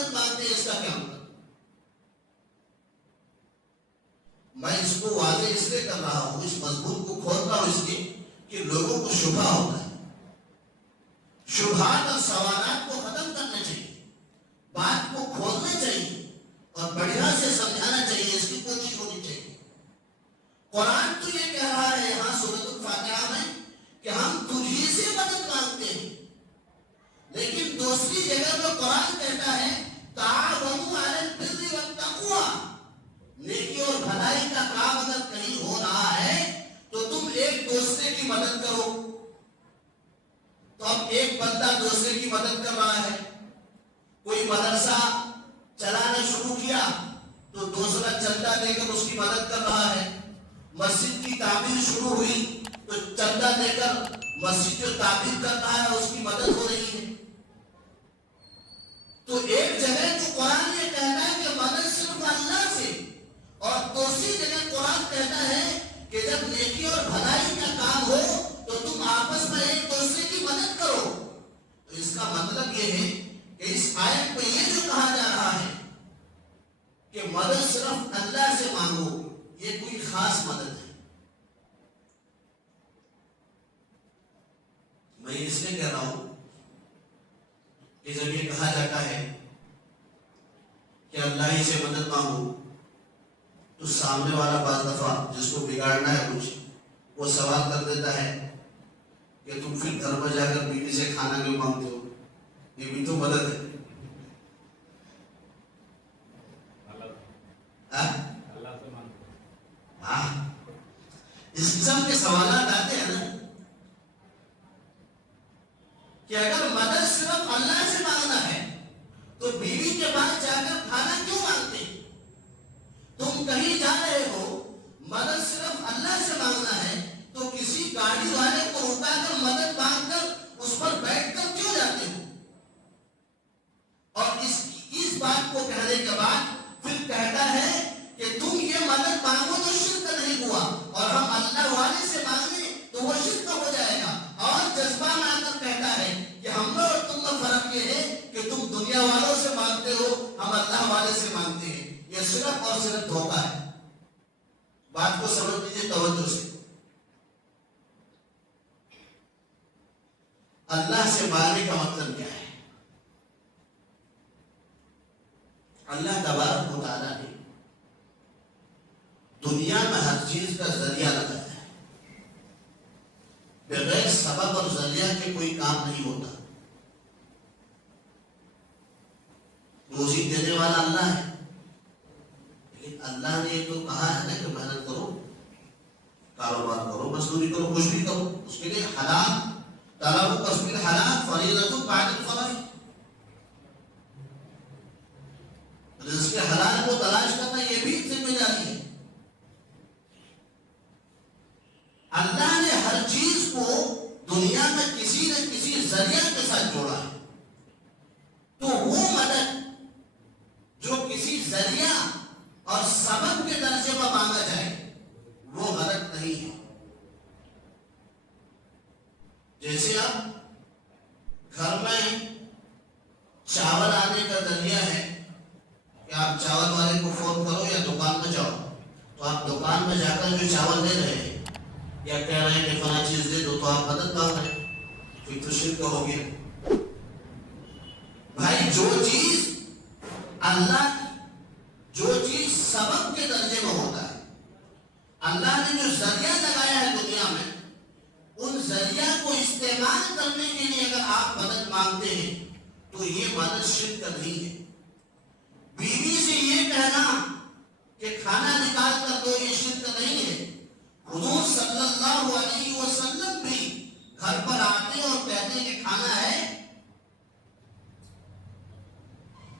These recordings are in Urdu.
مدد مانگتے ہیں، اس کا کیا مطلب؟ میں اس کو واضح اس لیے کر رہا ہوں، اس مضمون کو کھول رہا ہوں اس لیے کہ لوگوں کو شبہ ہوتا ہے. شبہات اور سوالات کو ختم کرنا چاہیے، بات کو کھولنا چاہیے اور بڑھیا سے سمجھانا چاہیے، اس کی کوشش ہونی چاہیے. قرآن تو یہ کہہ رہا ہے یہاں سورۃ الفاتحہ میں کہ ہم تجھی سے مدد مانگتے ہیں، لیکن دوسری جگہ پر قرآن کہتا ہے تعاونوا علی البر والتقوی، نیکی اور بھلائی کا کام اگر کہیں ہو رہا ہے تو تم ایک دوسرے کی مدد کرو. تو اب ایک بندہ دوسرے کی مدد کر رہا ہے، کوئی مدرسہ چلانا شروع کیا تو دوسرا چندہ دے کر اس کی مدد کر رہا ہے. مسجد کی تعمیر شروع ہوئی تو چندہ دے کر مسجد جو تعمیر کر رہا ہے اس کی مدد ہو رہی ہے. تو ایک جگہ تو قرآن یہ کہتا ہے کہ مدد صرف اللہ سے، اور دوسری جگہ قرآن کہتا ہے کہ جب نیکی اور بھلائی کا کام ہو تو تم آپس میں ایک دوسرے کی مدد کرو. تو اس کا مطلب یہ ہے کہ اس آیت میں یہ جو کہا جا رہا ہے کہ مدد صرف اللہ سے مانگو، یہ کوئی خاص مدد ہے. میں اس لیے کہہ رہا ہوں کہ جب یہ کہا جاتا ہے کہ اللہ ہی سے مدد مانگو تو سامنے والا بعض دفعہ جس کو بگاڑنا ہے کچھ، وہ سوال کر دیتا ہے کہ تم پھر گھر پر جا کر بیوی سے کھانا کیوں مانگتے ہو؟ یہ بھی تو مدد ہے. اس قسم کے سوالات آتے ہیں نا کہ اگر مدد صرف اللہ سے مانگنا ہے تو بیوی کے پاس جا کر کھانا کیوں مانگتے؟ تم کہیں جا رہے ہو، مدد صرف اللہ سے مانگنا ہے تو کسی گاڑی والے کو رکا کر مدد مانگ کر اس پر بیٹھ کر کیوں جاتے ہو؟ اور اس بات کو کہنے کے بعد پھر کہتا ہے کہ تم یہ مدد مانگو تو شرک نہیں ہوا، اور ہم اللہ والے سے مانگیں تو وہ شرک ہو جائے گا. اور جذبہ میں آ کر کہتا ہے کہ ہم اور تم میں فرق یہ ہے کہ تم دنیا والوں سے مانگتے ہو، ہم اللہ والے سے مانگتے ہیں. یہ صرف اور صرف دھوکہ ہے. بات کو سمجھ لیجیے توجہ سے. اللہ سے مانگنے کا مطلب کیا ہے؟ اللہ تبارک و تعالیٰ نے دنیا میں ہر چیز کا ذریعہ لگایا ہے. بغیر سبب اور ذریعہ کے کوئی کام نہیں ہوتا. روزی دینے والا اللہ ہے، لیکن اللہ نے یہ تو کہا ہے نا کہ محنت کرو، کاروبار کرو، مزدوری کرو، کچھ بھی کرو. اس کے لیے حلال طلب کسب الحلال فریضۃ بعد الفرائض، رزق حلال کو تلاش کرنا یہ بھی ذمہ داری ہے. اللہ نے ہر چیز کو دنیا میں کسی نہ کسی ذریعہ کے ساتھ جوڑا ہے. تو وہ مدد جو کسی ذریعہ اور سبب کے درجے پر مانگا جائے وہ غلط نہیں ہے. جیسے اب گھر میں چاول آنے کا ذریعہ ہے کہ آپ چاول والے کو فون کرو یا دکان میں جاؤ، تو آپ دکان میں جا کر جو چاول دے رہے ہیں یا کہہ رہے ہیں کہ فلاں چیز دے دو تو آپ مدد مانگ رہے ہیں، پھر تو شرک ہو گیا. بھائی جو چیز اللہ جو چیز سبب کے درجے میں ہوتا ہے، اللہ نے جو ذریعہ لگایا ہے دنیا میں، ان ذریعہ کو استعمال کرنے کے لیے اگر آپ مدد مانگتے ہیں تو یہ مدد شرک نہیں ہے. بیوی سے یہ کہنا کہ کھانا نکال کر دو یہ شرک نہیں ہے. حضور صلی اللہ علیہ وسلم بھی گھر پر آتے اور کہتے کہ کھانا ہے.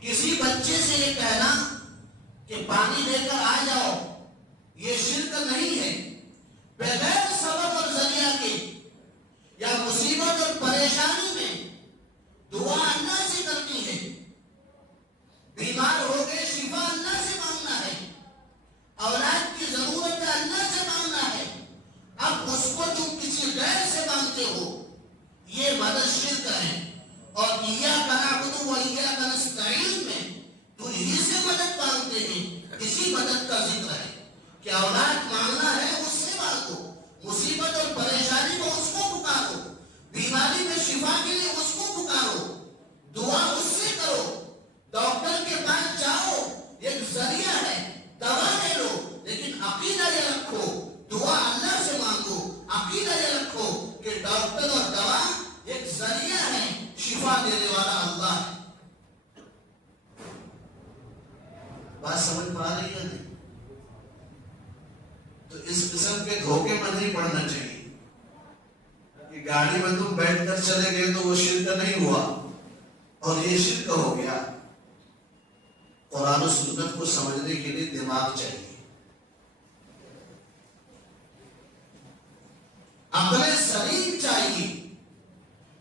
کسی بچے سے یہ کہنا کہ پانی لے کر آ جاؤ یہ شرک نہیں ہے. بغیر سبب اور ذریعہ کے یا مصیبت اور پریشانی میں دعا اللہ سے کرنی ہے. بیمار ہو گئے شفا اللہ سے مانگنا ہے. اولاد کی ضرورت ہے اللہ سے مانگنا ہے. اب اس کو تم کسی غیر سے مانگتے ہو یہ مدد شرک ہے. اور ایاک نعبد و ایاک نستعین میں کہ اولاد مانگنا ہے اس سے مانگو، مصیبت اور پریشانی میں اس کو پکارو، بیماری میں شفا کے لیے اس کو پکارو، دعا اس سے کرو، ڈاکٹر کے پاس جاؤ، ایک ذریعہ ہے، دوا لے لو، لیکن عقیدہ یہ رکھو، دعا اللہ سے مانگو، عقیدہ یہ رکھو کہ ڈاکٹر اور دوا ایک ذریعہ ہے، شفا دینے والا اللہ ہے۔ بات سمجھ پا رہی ہے نہیں؟ تو اس قسم کے دھوکے میں نہیں پڑنا چاہیے کہ گاڑی میں تم بیٹھ کر چلے گئے تو وہ شرک نہیں ہوا اور یہ شرک ہو گیا۔ قرآن و سنت کو سمجھنے کے لیے دماغ چاہیے، عقل سلیم چاہیے،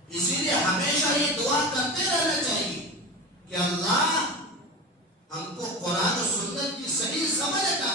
اسی لیے ہمیشہ یہ دعا کرتے رہنا چاہیے